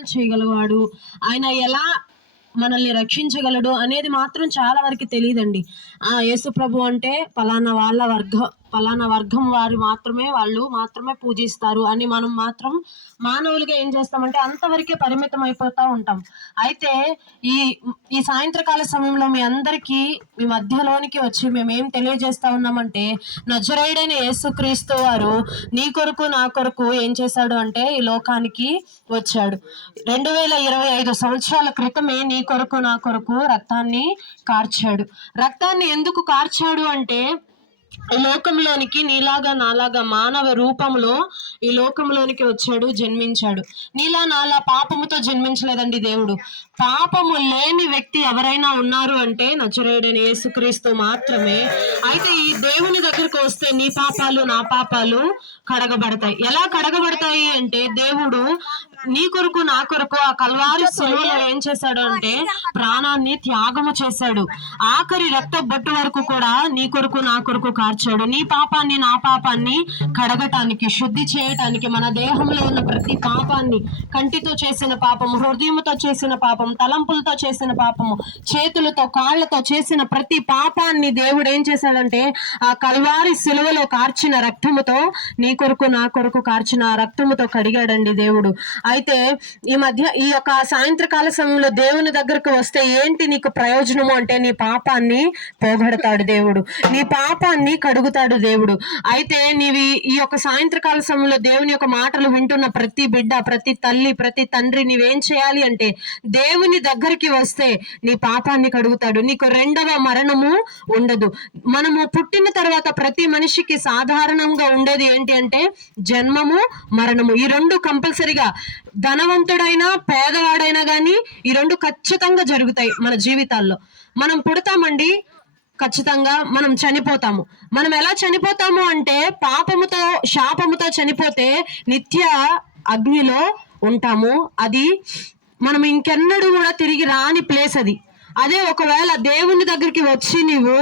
చేయగలవాడు. ఆయన ఎలా మనల్ని రక్షించగలడు అనేది మాత్రం చాలా వరకు తెలియదండి. ఆ యేసు ప్రభు అంటే పలానా వాళ్ళ వర్గ. పలానా వర్గం వారు మాత్రమే వాళ్ళు మాత్రమే పూజిస్తారు అని మనం మాత్రం మానవులుగా ఏం చేస్తామంటే అంతవరకే పరిమితం అయిపోతూ ఉంటాం. అయితే ఈ ఈ సాయంత్రకాల సమయంలో మీ అందరికీ మీ మధ్యలోనికి వచ్చి మేము ఏం తెలియజేస్తా ఉన్నామంటే నజరేయుడైన యేసుక్రీస్తు వారు నీ కొరకు నా కొరకు ఏం చేశాడు అంటే ఈ లోకానికి వచ్చాడు. రెండు వేల ఇరవై ఐదు సంవత్సరాల క్రితమే నీ కొరకు నా కొరకు రక్తాన్ని కార్చాడు. రక్తాన్ని ఎందుకు కార్చాడు అంటే లోకంలోనికి నీలాగా నాలాగా మానవ రూపంలో ఈ లోకంలోనికి వచ్చాడు జన్మించాడు. నీలా నాలా పాపముతో జన్మించలేదండి దేవుడు. పాపము లేని వ్యక్తి ఎవరైనా ఉన్నారు అంటే నచురేయుడైన యేసుక్రీస్తు మాత్రమే. అయితే ఈ దేవుని దగ్గరకు వస్తే నీ పాపాలు నా పాపాలు కడగబడతాయి. ఎలా కడగబడతాయి అంటే దేవుడు నీ కొరకు నా కొరకు ఆ కల్వారి శిలువలో ఏం చేశాడు అంటే ప్రాణాన్ని త్యాగము చేశాడు. ఆఖరి రక్త బొట్టు వరకు కూడా నీ కొరకు నా కొరకు కార్చాడు. నీ పాపాన్ని నా పాపాన్ని కడగటానికి శుద్ధి చేయటానికి మన దేహంలో ఉన్న ప్రతి పాపాన్ని కంటితో చేసిన పాపము హృదయముతో చేసిన పాపం తలంపులతో చేసిన పాపము చేతులతో కాళ్ళతో చేసిన ప్రతి పాపాన్ని దేవుడు ఏం చేశాడంటే ఆ కల్వారి శిలువలో కార్చిన రక్తముతో నీ కొరకు నా కొరకు కార్చిన ఆ రక్తముతో కడిగాడండి దేవుడు. అయితే ఈ మధ్య ఈ యొక్క సాయంత్రకాల సమయంలో దేవుని దగ్గరకు వస్తే ఏంటి నీకు ప్రయోజనము అంటే నీ పాపాన్ని పోగొడతాడు దేవుడు. నీ పాపాన్ని కడుగుతాడు దేవుడు. అయితే నీవి ఈ యొక్క సాయంత్రకాల సమయంలో దేవుని యొక్క మాటలు వింటున్న ప్రతి బిడ్డ ప్రతి తల్లి ప్రతి తండ్రి నీవేం చేయాలి అంటే దేవుని దగ్గరికి వస్తే నీ పాపాన్ని కడుగుతాడు. నీకు రెండవ మరణము ఉండదు. మనము పుట్టిన తర్వాత ప్రతి మనిషికి సాధారణంగా ఉండేది ఏంటి అంటే జన్మము మరణము. ఈ రెండు కంపల్సరిగా ధనవంతుడైనా పేదవాడైనా కానీ ఈ రెండు ఖచ్చితంగా జరుగుతాయి మన జీవితాల్లో. మనం పుడతామండి ఖచ్చితంగా మనం చనిపోతాము. మనం ఎలా చనిపోతాము అంటే పాపముతో శాపముతో చనిపోతే నిత్య అగ్నిలో ఉంటాము. అది మనం ఇంకెన్నడూ కూడా తిరిగి రాని ప్లేస్ అది. అదే ఒకవేళ దేవుని దగ్గరికి వచ్చి నీవు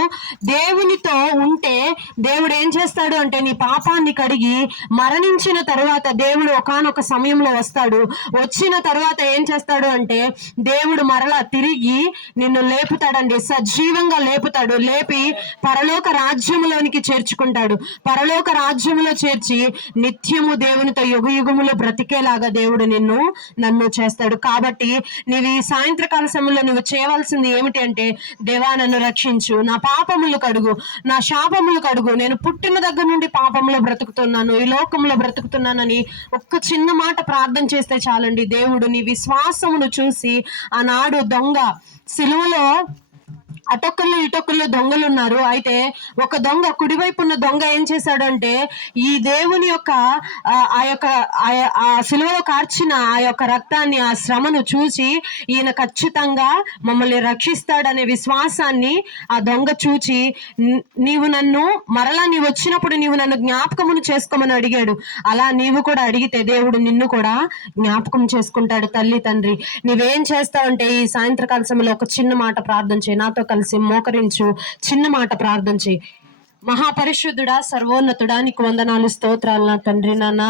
దేవునితో ఉంటే దేవుడు ఏం చేస్తాడు అంటే నీ పాపాన్ని కడిగి మరణించిన తర్వాత దేవుడు ఒకానొక సమయంలో వస్తాడు. వచ్చిన తర్వాత ఏం చేస్తాడు అంటే దేవుడు మరలా తిరిగి నిన్ను లేపుతాడండి. సజీవంగా లేపుతాడు. లేపి పరలోక రాజ్యములోనికి చేర్చుకుంటాడు. పరలోక రాజ్యములో చేర్చి నిత్యము దేవునితో యుగ యుగములు బ్రతికేలాగా దేవుడు నిన్ను నన్ను చేస్తాడు. కాబట్టి నీవి సాయంత్రకాల సమయంలో నువ్వు చేయవలసింది ఏమిటి అంటే దేవా నన్ను రక్షించు. నా పాపములు కడుగు. నా శాపములు కడుగు. నేను పుట్టిన దగ్గర నుండి పాపంలో బ్రతుకుతున్నాను. ఈ లోకంలో బ్రతుకుతున్నానని ఒక్క చిన్న మాట ప్రార్థన చేస్తే చాలండి. దేవుడు నీ విశ్వాసమును చూసి ఆనాడు దొంగ సిలువలో అటొక్కళ్ళు ఇటొక్కళ్ళు దొంగలు ఉన్నారు అయితే ఒక దొంగ కుడివైపు ఉన్న దొంగ ఏం చేశాడంటే ఈ దేవుని యొక్క ఆ, యొక్క ఆ- ఆ సిలువలో కార్చిన ఆ యొక్క రక్తాన్ని ఆ శ్రమను చూసి ఈయన ఖచ్చితంగా మమ్మల్ని రక్షిస్తాడనే విశ్వాసాన్ని ఆ దొంగ చూచి నీవు నన్ను మరలా నీవు వచ్చినప్పుడు నీవు నన్ను జ్ఞాపకమును చేసుకోమని అడిగాడు. అలా నీవు కూడా అడిగితే దేవుడు నిన్ను కూడా జ్ఞాపకం చేసుకుంటాడు తల్లి తండ్రి. నీవేం చేస్తావంటే ఈ సాయంత్రకాల సమయంలో ఒక చిన్న మాట ప్రార్థన చేయి. నాతో కలిసి మోకరించు చిన్న మాట ప్రార్థన చేయి. మహాపరిశుద్ధుడా సర్వోన్నతుడా నీకు వందనాలు స్తోత్రాలు నా తండ్రి నాన్న.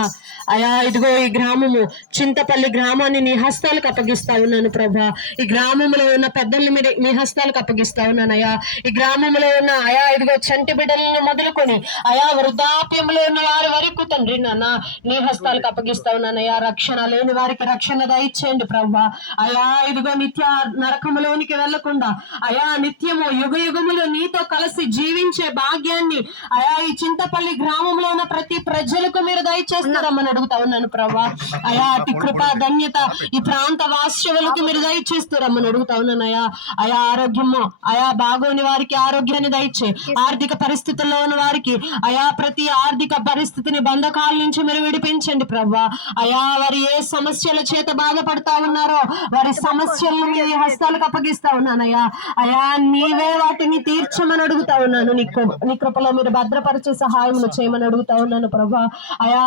అయా ఇదిగో ఈ గ్రామము చింతపల్లి గ్రామాన్ని నీ హస్తాలకు అప్పగిస్తా ఉన్నాను ప్రభా. ఈ గ్రామంలో ఉన్న పెద్దల్ని మీరు మీ హస్తాలకు అప్పగిస్తా ఉన్నాను అయా ఈ గ్రామంలో ఉన్న అయా ఇదిగో చంటి బిడ్డలను మొదలుకొని అయా వృద్ధాప్యంలో ఉన్న వారి వరకు తండ్రి నాన్న నీ హస్తాలకు అప్పగిస్తా ఉన్నాను అయా రక్షణ లేని వారికి రక్షణ దయచేయండి ప్రభా. అయా ఇదిగో నిత్య నరకములోనికి వెళ్ళకుండా అయా నిత్యము యుగ యుగములు నీతో కలిసి జీవించే భాగ్యం భాగ్యాన్ని అయా ఈ చింతపల్లి గ్రామంలో ఉన్న ప్రతి ప్రజలకు మీరు దయచేస్తారమ్మని అడుగుతా ఉన్నాను ప్రభా అయా అతి కృప ధన్యత ఈ ప్రాంత వాస్యవులకు మీరు దయచేస్తారమ్మని అడుగుతా ఉన్నాను అయా. అయా ఆరోగ్యము అయా బాగోని వారికి ఆరోగ్యాన్ని దయచే ఆర్థిక పరిస్థితుల్లో ఉన్న వారికి అయా ప్రతి ఆర్థిక పరిస్థితిని బంధకాల నుంచి మీరు విడిపించండి ప్రభా అయా వారి ఏ సమస్యల చేత బాధపడతా ఉన్నారో వారి సమస్యలను మీ హస్తాలకు అప్పగిస్తా ఉన్నానయ్యా అయా. నీవే వాటిని తీర్చమని అడుగుతా ఉన్నాను నీకు నీకు కృపలో మీరు భద్రపరిచే సహాయములు చేయమని అడుగుతా ఉన్నాను ప్రభా. అయా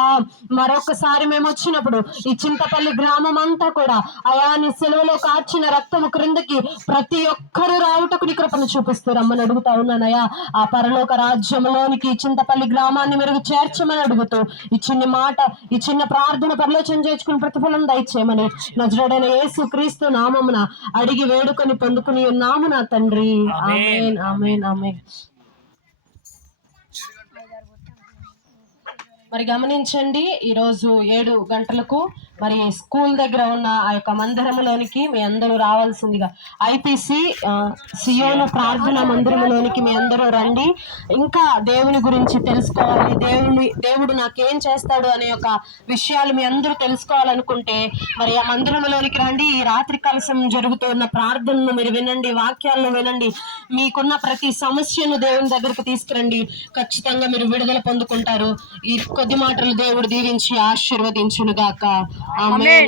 మరొకసారి మేము వచ్చినప్పుడు ఈ చింతపల్లి గ్రామం అంతా కూడా అయా నీ సెలవులో కార్చిన రక్తము క్రిందకి ప్రతి ఒక్కరూ రావుటకు నీ కృపను చూపిస్తూ రమ్మని అడుగుతా ఉన్నానయ్యా ఆ పరలోక రాజ్యంలోనికి ఈ చింతపల్లి గ్రామాన్ని మీరు చేర్చమని అడుగుతూ ఈ చిన్న మాట ఈ చిన్న ప్రార్థన పరిలోచన చేసుకుని ప్రతిఫలం దయచేయమని నజరుడైన యేసు క్రీస్తు నామమున అడిగి వేడుకొని పొందుకుని ఉన్నాము నా తండ్రి. Amen amen amen. మరి గమనించండి ఈరోజు ఏడు గంటలకు మరి స్కూల్ దగ్గర ఉన్న ఆ యొక్క మందిరంలోనికి మీ అందరూ రావాల్సిందిగా. ఐపీసీ సియోను ప్రార్థన మందిరంలోనికి మీ అందరూ రండి. ఇంకా దేవుని గురించి తెలుసుకోవాలి. దేవుని దేవుడు నాకేం చేస్తాడు అనే ఒక విషయాలు మీ అందరూ తెలుసుకోవాలనుకుంటే మరి ఆ మందిరంలోనికి రండి. ఈ రాత్రి కలసం జరుగుతున్న ప్రార్థనను మీరు వినండి వాక్యాలను వినండి. మీకున్న ప్రతి సమస్యను దేవుని దగ్గరకు తీసుకురండి. ఖచ్చితంగా మీరు విడుదల పొందుకుంటారు. ఈ కొద్ది మాటలు దేవుడు దీవించి ఆశీర్వదించునుగాక. Amen. Amen.